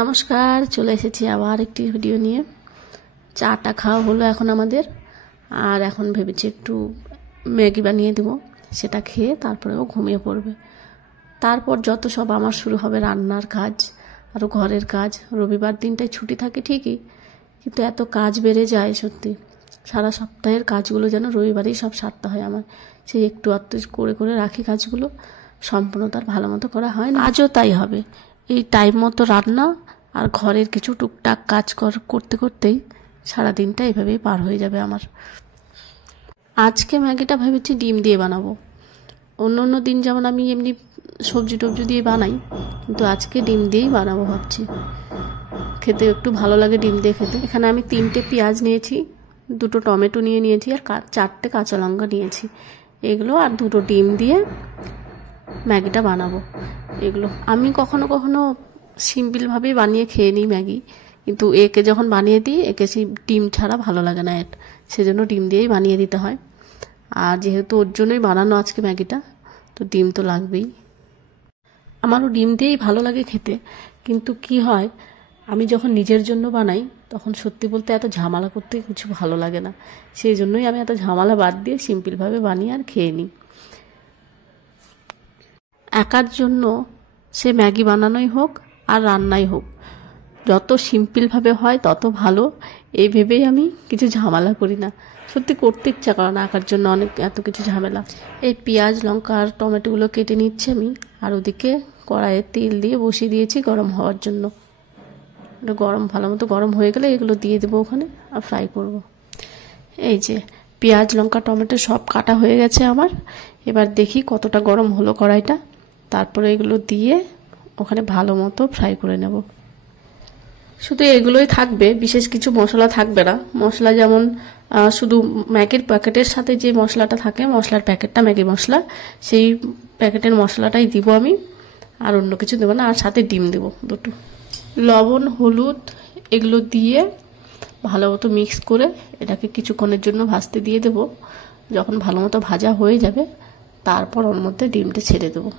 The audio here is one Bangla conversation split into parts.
নমস্কার, চলে এসেছি আবার একটি ভিডিও নিয়ে। চাটা খাওয়া হলো এখন আমাদের, আর এখন ভেবেছি একটু ম্যাগি বানিয়ে দেবো, সেটা খেয়ে তারপরেও ঘুমিয়ে পড়বে। তারপর যত সব আমার শুরু হবে রান্নার কাজ, আরও ঘরের কাজ। রবিবার দিনটায় ছুটি থাকে ঠিকই, কিন্তু এত কাজ বেড়ে যায় সত্যি। সারা সপ্তাহের কাজগুলো যেন রবিবারেই সব সারতে হয় আমার। সেই একটু আধটু করে করে রাখি কাজগুলো, সম্পূর্ণ তার ভালো মতো করা হয় না। আজও তাই হবে। এই টাইম মতো রান্না আর ঘরের কিছু টুকটাক কাজ করতে করতেই সারা দিনটা এভাবেই পার হয়ে যাবে আমার। আজকে ম্যাগিটা ভেবেছি ডিম দিয়ে বানাবো। অন্য অন্য দিন যেমন আমি এমনি সবজি টবজি দিয়ে বানাই, কিন্তু আজকে ডিম দিয়েই বানাবো ভাবছি। খেতে একটু ভালো লাগে ডিম দিয়ে খেতে। এখানে আমি 3টে পেঁয়াজ নিয়েছি, 2টো টমেটো নিয়েছি, আর 4টে কাঁচা লঙ্কা নিয়েছি। এগুলো আর 2টো ডিম দিয়ে ম্যাগিটা বানাবো। এগুলো আমি কখনো কখনো সিম্পলভাবেই বানিয়ে খেয়ে নিই ম্যাগি, কিন্তু একে যখন বানিয়ে দিই, একে সেই ডিম ছাড়া ভালো লাগে না সেজন্য ডিম দিয়েই বানিয়ে দিতে হয়। আর যেহেতু ওর জন্যই বানানো আজকে ম্যাগিটা, তো ডিম তো লাগবেই। আমারও ডিম দিয়েই ভালো লাগে খেতে, কিন্তু কি হয়, আমি যখন নিজের জন্য বানাই তখন সত্যি বলতে এত ঝামেলা করতে কিছু ভালো লাগে না। সেই জন্যই আমি এত ঝামেলা বাদ দিয়ে সিম্পলভাবে বানিয়ে আর খেয়ে নিই। একার জন্য সে ম্যাগি বানানোই হোক আর রান্নাই হোক, যত সিম্পলভাবে হয় তত ভালো, এই ভেবেই আমি কিছু ঝামেলা করি না। সত্যি করতে ইচ্ছা করে না একার জন্য এত কিছু ঝামেলা। এই পেঁয়াজ লঙ্কা আর টমেটোগুলো কেটে নিচ্ছি আমি, আর ওদিকে কড়াইয়ে তেল দিয়ে বসিয়ে দিয়েছি গরম হওয়ার জন্য। ভালো মতো গরম হয়ে গেলে এগুলো দিয়ে দেবো ওখানে, আর ফ্রাই করব। এই যে পেঁয়াজ লঙ্কা টমেটো সব কাটা হয়ে গেছে আমার। এবার দেখি কতটা গরম হলো কড়াইটা, তারপরে এগুলো দিয়ে ওখানে ভালো মতো ফ্রাই করে নেব। শুধু এগুলোই থাকবে, বিশেষ কিছু মশলা থাকবে না। মশলা যেমন শুধু ম্যাগির প্যাকেটের সাথে যে মশলাটা থাকে, মশলার প্যাকেটটা ম্যাগি মশলা, সেই প্যাকেটের মশলাটাই দিব আমি, আর অন্য কিছু দেবো না। আর সাথে ডিম দেবো 2টো। লবণ হলুদ এগুলো দিয়ে ভালো মতো মিক্স করে এটাকে কিছুক্ষণের জন্য ভাজতে দিয়ে দেব। যখন ভালো মতো ভাজা হয়ে যাবে, তারপর ওর মধ্যে ডিমটা ছেড়ে দেবো।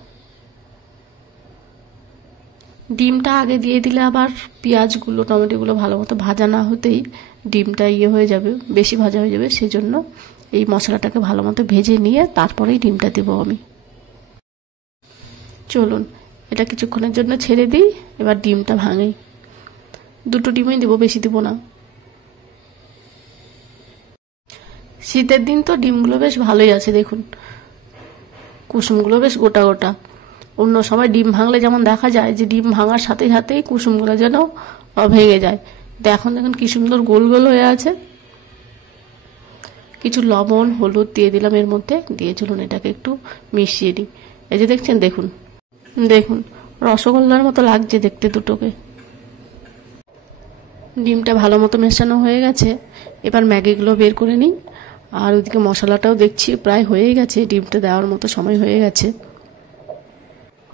ডিমটা আগে দিয়ে দিলে আবার পেঁয়াজগুলো টমেটোগুলো ভালো মতো ভাজা না হতেই ডিমটা হয়ে যাবে, বেশি ভাজা হয়ে যাবে। সেজন্য এই মশলাটাকে ভালো মতো ভেজে নিয়ে তারপরেই ডিমটা দেবো আমি। চলুন এটা কিছুক্ষণের জন্য ছেড়ে দিই, এবার ডিমটা ভাঙাই। 2টো ডিমই দেবো, বেশি দেবো না। শীতের দিন তো ডিমগুলো বেশ ভালোই আছে, দেখুন কুসুমগুলো বেশ গোটা গোটা। অন্য সময় ডিম ভাঙলে যেমন দেখা যায় যে ডিম ভাঙার সাথে সাথেই কুসুমগুলো যেন ভেঙে যায়, এখন দেখুন কি সুন্দর গোল গোল হয়ে আছে। কিছু লবণ হলুদ দিয়ে দিলাম এর মধ্যে, দিয়ে চলুন এটাকে একটু মিশিয়ে দিই। এই যে দেখছেন, দেখুন দেখুন রসগোল্লার মতো লাগছে দেখতে দুটোকে। ডিমটা ভালো মতো মেশানো হয়ে গেছে, এবার ম্যাগিগুলো বের করে নিই। আর ওইদিকে মশলাটাও দেখছি প্রায় হয়েই গেছে, ডিমটা দেওয়ার মতো সময় হয়ে গেছে।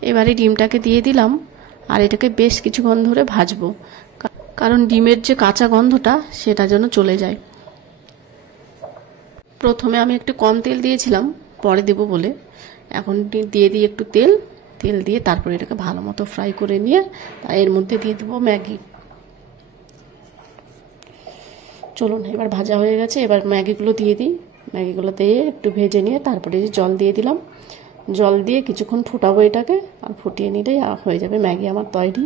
এবারে ডিমটাকে দিয়ে দিলাম, আর এটাকে বেশ কিছুক্ষণ ধরে ভাজবো, কারণ ডিমের যে কাঁচা গন্ধটা সেটা যেন চলে যায়। প্রথমে আমি একটু কম তেল দিয়েছিলাম, পরে দেবো বলে। এখন দিয়ে দিই একটু তেল দিয়ে তারপরে এটাকে ভালো মতো ফ্রাই করে নিয়ে এর মধ্যে দিয়ে দেবো ম্যাগি। চলুন এবার ভাজা হয়ে গেছে, এবার ম্যাগিগুলো দিয়ে দিই। ম্যাগিগুলো দিয়ে একটু ভেজে নিয়ে তারপরে জল দিয়ে দিলাম। জল দিয়ে কিছুক্ষণ ফুটাবো এটাকে, আর ফুটিয়ে নিলেই হয়ে যাবে ম্যাগি আমার তৈরি।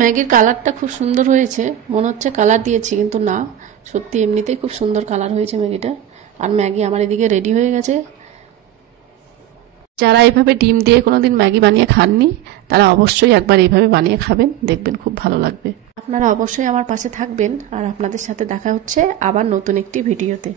ম্যাগির কালারটা খুব সুন্দর হয়েছে, মনে হচ্ছে কালার দিয়েছি, কিন্তু না, সত্যি এমনিতেই খুব সুন্দর কালার হয়েছে ম্যাগিটা। আর ম্যাগি আমার এদিকে রেডি হয়ে গেছে। যারা এইভাবে ডিম দিয়ে কোনোদিন ম্যাগি বানিয়ে খাননি, তারা অবশ্যই একবার এইভাবে বানিয়ে খাবেন, দেখবেন খুব ভালো লাগবে। আপনারা অবশ্যই আমার পাশে থাকবেন, আর আপনাদের সাথে দেখা হচ্ছে আবার নতুন একটি ভিডিওতে।